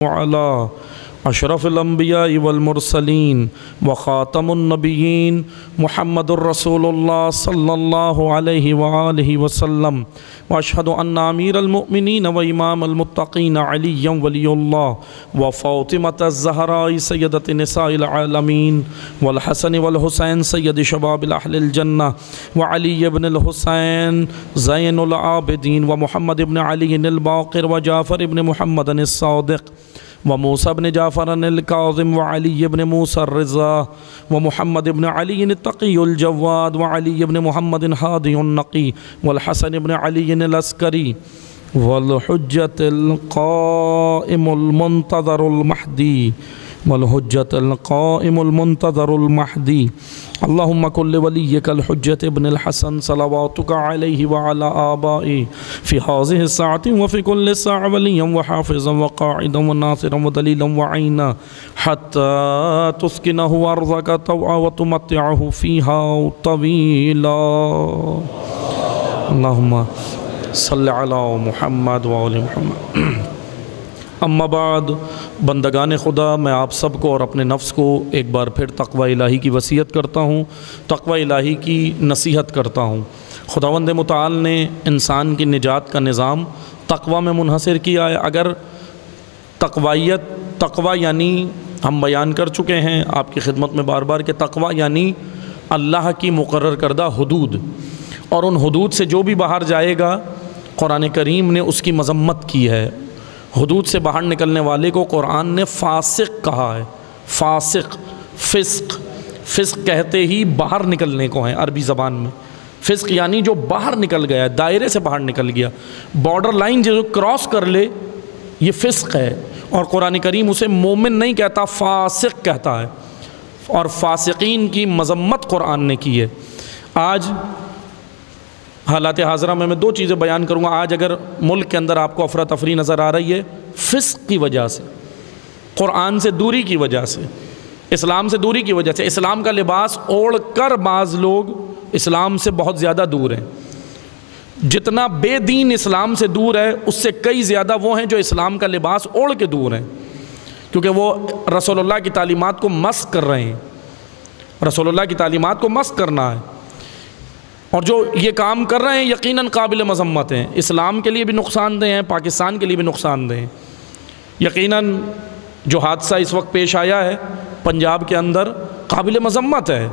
وعلى أشرف الأنبياء والمرسلين وخاتم النبيين محمد رسول الله صلى الله عليه وآله وسلم وأشهد أن أمير المؤمنين وإمام المتقين عليا ولي الله وفاطمة الزهراء سيدة نساء العالمين والحسن والحسين سيد شباب أهل الجنة وعلي بن الحسين زين العابدين ومحمد بن علي الباقر وجعفر بن محمد الصادق وموسى بن جعفر الكاظم وعلي بن موسى الرضا ومحمد بن علي التقي الجواد وعلي بن محمد هادي النقي والحسن بن علي العسكري والحجة القائم المنتظر المهدي اللهم كن لوليك الحجة ابن الحسن صلواتك عليه وعلى آبائه في هذه الساعة وفي كل ساعة وليا وحافظا وقاعدا وناصرا ودليلا وعينا حتى تسكنه أرضك طوعا وتمتعه فيها طويلا. اللهم صل على محمد وآل محمد. اما بعد، بندگان خدا، میں آپ سب کو اور اپنے نفس کو ایک بار پھر تقوی الہی کی وصیت کرتا ہوں، تقوی الہی کی نصیحت کرتا ہوں۔ خداوند متعال نے انسان کی نجات کا نظام تقوی میں منحصر کیا ہے۔ اگر تقوی یعنی ہم بیان کر چکے ہیں آپ کی خدمت میں بار بار کہ تقوی یعنی اللہ کی مقرر کردہ حدود، اور ان حدود سے جو بھی باہر جائے گا قرآن کریم نے اس کی مذمت کی ہے۔ حدود سے باہر نکلنے والے کو قرآن نے فاسق کہا ہے۔ فاسق، فسق کہتے ہی باہر نکلنے کو ہیں عربی زبان میں۔ فسق یعنی جو باہر نکل گیا ہے، دائرے سے باہر نکل گیا، بارڈر لائن جو کراس کر لے، یہ فسق ہے۔ اور قرآن کریم اسے مومن نہیں کہتا، فاسق کہتا ہے، اور فاسقین کی مذمت قرآن نے کی ہے۔ آج حالات حاضرہ میں دو چیزیں بیان کروں گا۔ آج اگر ملک کے اندر آپ کو افراتفری نظر آ رہی ہے، فسق کی وجہ سے، قرآن سے دوری کی وجہ سے، اسلام سے دوری کی وجہ سے، اسلام کا لباس اوڑھ کر بعض لوگ اسلام سے بہت زیادہ دور ہیں۔ جتنا بے دین اسلام سے دور ہے، اس سے کئی زیادہ وہ ہیں جو اسلام کا لباس اوڑھ کے دور ہیں، کیونکہ وہ رسول اللہ کی تعلیمات کو مسخ کر رہے ہیں۔ رسول اللہ کی تعلیمات کو مسخ کرنا ہے، اور جو یہ کام کر رہے ہیں یقیناً قابل مذمت ہیں، اسلام کے لیے بھی نقصان دہ ہیں، پاکستان کے لیے بھی نقصان دہ ہیں۔ یقیناً جو حادثہ اس وقت پیش آیا ہے پنجاب کے اندر قابل مذمت ہے۔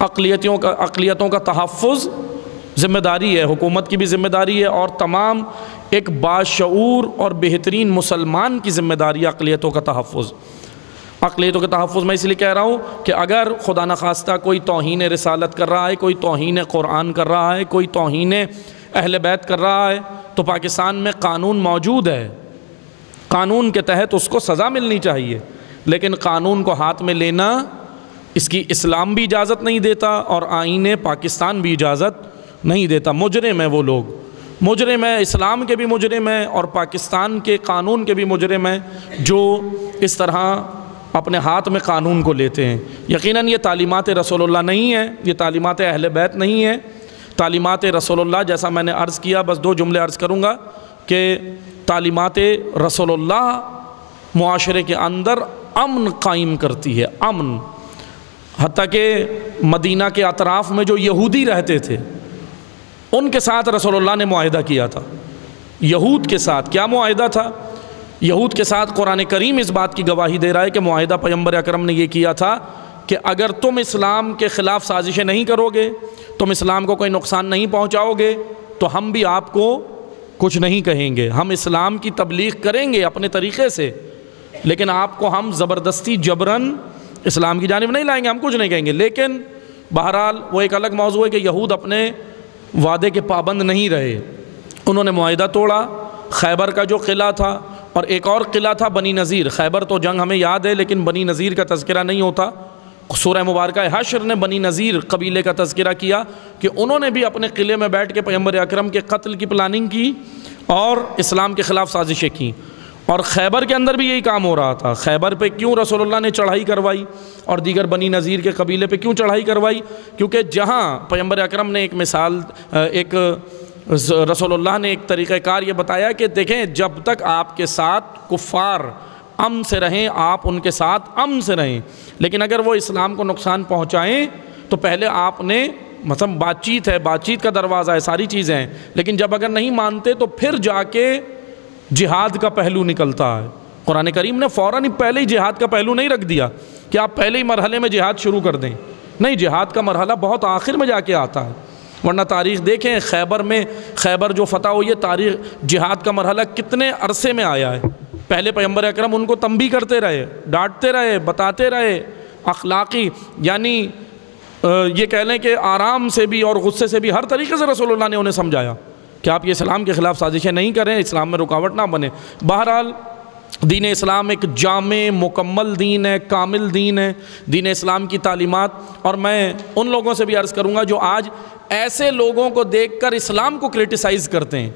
اقلیتوں کا تحفظ ذمہ داری ہے، حکومت کی بھی ذمہ داری ہے، اور تمام ایک باشعور اور بہترین مسلمان کی ذمہ داری ہے اقلیتوں کا تحفظ۔ اقلیتوں کے تحفظ میں اس لیے کہہ رہا ہوں کہ اگر خدا نخواستہ کوئی توہین رسالت کر رہا ہے، کوئی توہین قرآن کر رہا ہے، کوئی توہین اہل بیت کر رہا ہے، تو پاکستان میں قانون موجود ہے، قانون کے تحت اس کو سزا ملنی چاہیے، لیکن قانون کو ہاتھ میں لینا اس کی اسلام بھی اجازت نہیں دیتا اور آئین پاکستان بھی اجازت نہیں دیتا۔ مجرم ہیں وہ لوگ، مجرم ہیں، اسلام کے بھی مجرم ہیں اور پاکستان کے قانون کے بھی مجرم ہیں جو اس طرح اپنے ہاتھ میں قانون کو لیتے ہیں۔ یقیناً یہ تعلیمات رسول اللہ نہیں ہے، یہ تعلیمات اہل بیت نہیں ہے۔ تعلیمات رسول اللہ، جیسا میں نے عرض کیا، بس دو جملے عرض کروں گا کہ تعلیمات رسول اللہ معاشرے کے اندر امن قائم کرتی ہے، امن۔ حتیٰ کہ مدینہ کے اطراف میں جو یہودی رہتے تھے ان کے ساتھ رسول اللہ نے معاہدہ کیا تھا۔ یہود کے ساتھ کیا معاہدہ تھا؟ یہود کے ساتھ قرآن کریم اس بات کی گواہی دے رہا ہے کہ معاہدہ پیغمبر اکرم نے یہ کیا تھا کہ اگر تم اسلام کے خلاف سازشیں نہیں کرو گے، تم اسلام کو کوئی نقصان نہیں پہنچاؤ گے، تو ہم بھی آپ کو کچھ نہیں کہیں گے۔ ہم اسلام کی تبلیغ کریں گے اپنے طریقے سے، لیکن آپ کو ہم زبردستی جبراً اسلام کی جانب نہیں لائیں گے، ہم کچھ نہیں کہیں گے۔ لیکن بہرحال وہ ایک الگ موضوع ہے کہ یہود اپنے وعدے کے پابند نہیں رہے، انہوں نے معاہدہ توڑا۔ خیبر کا جو قلعہ تھا، اور ایک اور قلعہ تھا بنی نذیر۔ خیبر تو جنگ ہمیں یاد ہے، لیکن بنی نذیر کا تذکرہ نہیں ہوتا۔ سورہ مبارکہ حشر نے بنی نذیر قبیلے کا تذکرہ کیا کہ انہوں نے بھی اپنے قلعے میں بیٹھ کے پیغمبر اکرم کے قتل کی پلاننگ کی اور اسلام کے خلاف سازشیں کی۔ اور خیبر کے اندر بھی یہی کام ہو رہا تھا۔ خیبر پہ کیوں رسول اللہ نے چڑھائی کروائی اور دیگر بنی نذیر کے قبیلے پہ کیوں چڑھائی کروائی؟ کیونکہ جہاں پیغمبر اکرم نے ایک مثال، ایک رسول اللہ نے ایک طریقہ کار یہ بتایا کہ دیکھیں جب تک آپ کے ساتھ کفار امن سے رہیں آپ ان کے ساتھ امن سے رہیں، لیکن اگر وہ اسلام کو نقصان پہنچائیں تو پہلے آپ نے مثلا بات چیت ہے، بات چیت کا دروازہ ہے، ساری چیزیں ہیں، لیکن جب اگر نہیں مانتے تو پھر جا کے جہاد کا پہلو نکلتا ہے۔ قرآن کریم نے فوراً ہی پہلے ہی جہاد کا پہلو نہیں رکھ دیا کہ آپ پہلے ہی مرحلے میں جہاد شروع کر دیں، نہیں، جہاد کا مرحلہ بہت آخر میں جا کے آتا ہے۔ ورنہ تاریخ دیکھیں خیبر جو فتح ہوئی ہے، تاریخ جہاد کا مرحلہ کتنے عرصے میں آیا ہے۔ پہلے پیغمبر اکرم ان کو تنبیہ کرتے رہے، ڈانٹتے رہے، بتاتے رہے، اخلاقی یعنی یہ کہہ لیں کہ آرام سے بھی اور غصے سے بھی ہر طریقے سے رسول اللہ نے انہیں سمجھایا کہ آپ یہ اسلام کے خلاف سازشیں نہیں کریں، اسلام میں رکاوٹ نہ بنے۔ بہرحال دین اسلام ایک جامع مکمل دین ہے، کامل دین ہے، دین اسلام کی تعلیمات۔ اور میں ان لوگوں سے بھی عرض کروں گا جو آج ایسے لوگوں کو دیکھ کر اسلام کو کرٹیسائز کرتے ہیں،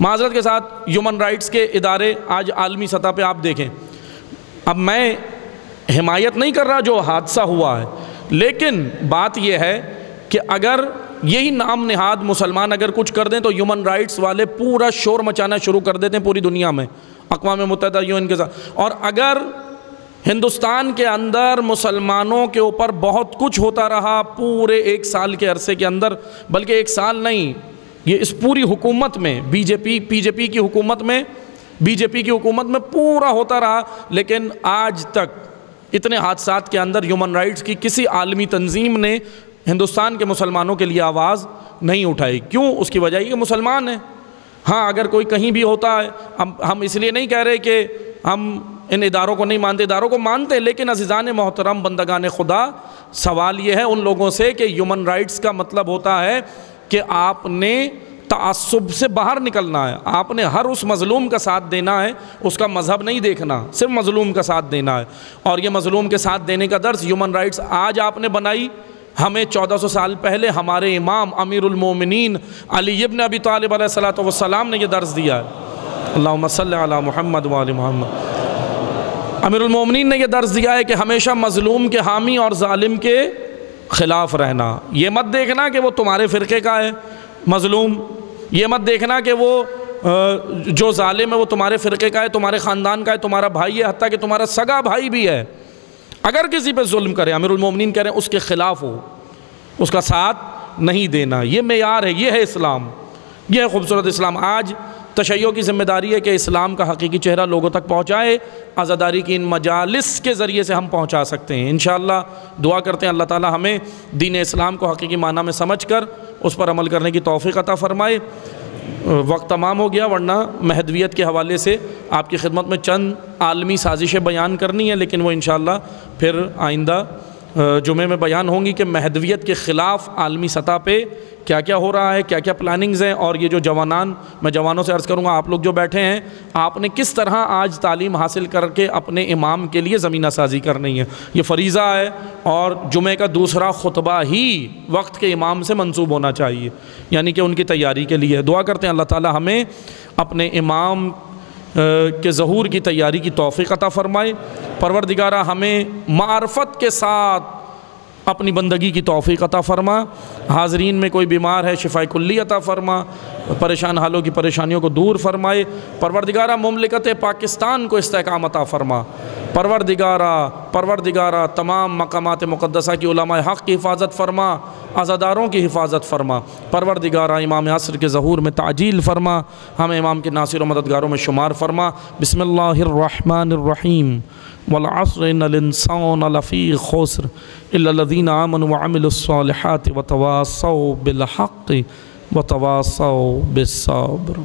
معذرت کے ساتھ ہیومن رائٹس کے ادارے آج عالمی سطح پہ آپ دیکھیں، اب میں حمایت نہیں کر رہا جو حادثہ ہوا ہے، لیکن بات یہ ہے کہ اگر یہی نام نہاد مسلمان اگر کچھ کر دیں تو ہیومن رائٹس والے پورا شور مچانا شروع کر دیتے ہیں پوری دنیا میں، اقوام متحدہ یون کے ساتھ۔ اور اگر ہندوستان کے اندر مسلمانوں کے اوپر بہت کچھ ہوتا رہا پورے 1 سال کے عرصے کے اندر، بلکہ 1 سال نہیں، یہ اس پوری حکومت میں پی جے پی کی حکومت میں پورا ہوتا رہا، لیکن آج تک اتنے حادثات کے اندر ہیومن رائٹس کی کسی عالمی تنظیم نے ہندوستان کے مسلمانوں کے لیے آواز نہیں اٹھائی۔ کیوں؟ اس کی وجہ یہ کہ مسلمان ہیں۔ ہاں اگر کوئی کہیں بھی ہوتا ہے، ہم اس لیے نہیں کہہ رہے کہ ہم ان اداروں کو نہیں مانتے، اداروں کو مانتے، لیکن عزیزان محترم بندگان خدا، سوال یہ ہے ان لوگوں سے کہ ہیومن رائٹس کا مطلب ہوتا ہے کہ آپ نے تعصب سے باہر نکلنا ہے، آپ نے ہر اس مظلوم کا ساتھ دینا ہے، اس کا مذہب نہیں دیکھنا، صرف مظلوم کا ساتھ دینا ہے۔ اور یہ مظلوم کے ساتھ دینے کا درس ہیومن رائٹس آج آپ نے بنائی، ہمیں 1400 سال پہلے ہمارے امام امیر المومنین علی ابن ابی طالب علیہ السلام نے یہ درس دیا ہے۔ اللہم صلی علی محمد وآل محمد۔ امیر المومنین نے یہ درس دیا ہے کہ ہمیشہ مظلوم کے حامی اور ظالم کے خلاف رہنا۔ یہ مت دیکھنا کہ وہ تمہارے فرقے کا ہے مظلوم، یہ مت دیکھنا کہ وہ جو ظالم ہے وہ تمہارے فرقے کا ہے، تمہارے خاندان کا ہے، تمہارا بھائی ہے، حتیٰ کہ تمہارا سگا بھائی بھی ہے۔ اگر کسی پہ ظلم کرے، امیر المومنین کہہ رہے ہیں اس کے خلاف ہو، اس کا ساتھ نہیں دینا۔ یہ معیار ہے، یہ ہے اسلام، یہ ہے خوبصورت اسلام۔ آج تشیع کی ذمہ داری ہے کہ اسلام کا حقیقی چہرہ لوگوں تک پہنچائے، عزاداری کی ان مجالس کے ذریعے سے ہم پہنچا سکتے ہیں۔ انشاءاللہ دعا کرتے ہیں اللہ تعالی ہمیں دین اسلام کو حقیقی معنی میں سمجھ کر اس پر عمل کرنے کی توفیق عطا فرمائے۔ وقت تمام ہو گیا، ورنہ مہدویت کے حوالے سے آپ کی خدمت میں چند عالمی سازشیں بیان کرنی ہیں، لیکن وہ انشاءاللہ پھر آئندہ جمعے میں بیان ہوں گی کہ مہدویت کے خلاف عالمی سطح پہ کیا کیا ہو رہا ہے، کیا کیا پلاننگز ہیں، اور یہ جو جوانان، میں جوانوں سے عرض کروں گا آپ لوگ جو بیٹھے ہیں، آپ نے کس طرح آج تعلیم حاصل کر کے اپنے امام کے لیے زمینہ سازی کرنی ہے۔ یہ فریضہ ہے، اور جمعے کا دوسرا خطبہ ہی وقت کے امام سے منسوب ہونا چاہیے، یعنی کہ ان کی تیاری کے لیے دعا کرتے ہیں اللہ تعالی ہمیں اپنے امام کے ظہور کی تیاری کی توفیق عطا فرمائے۔ پروردگارہ ہمیں معرفت کے ساتھ اپنی بندگی کی توفیق عطا فرما۔ حاضرین میں کوئی بیمار ہے شفاء کلی عطا فرما، پریشان حالوں کی پریشانیوں کو دور فرمائے۔ پروردگارہ مملکت پاکستان کو استحکام عطا فرما۔ پروردگارہ تمام مقامات مقدسہ کی علماء حق کی حفاظت فرما، عزاداروں کی حفاظت فرما۔ پروردگارہ امام عصر کے ظہور میں تعجیل فرما، ہمیں امام کے ناصر و مددگاروں میں شمار فرما۔ بسم اللہ الرحمن الرحیم۔ والعصر ان الانسان لفی خسر الا الذین آمنوا وعملوا الصالحات وتواصوا بالحق وتواصوا بالصبر۔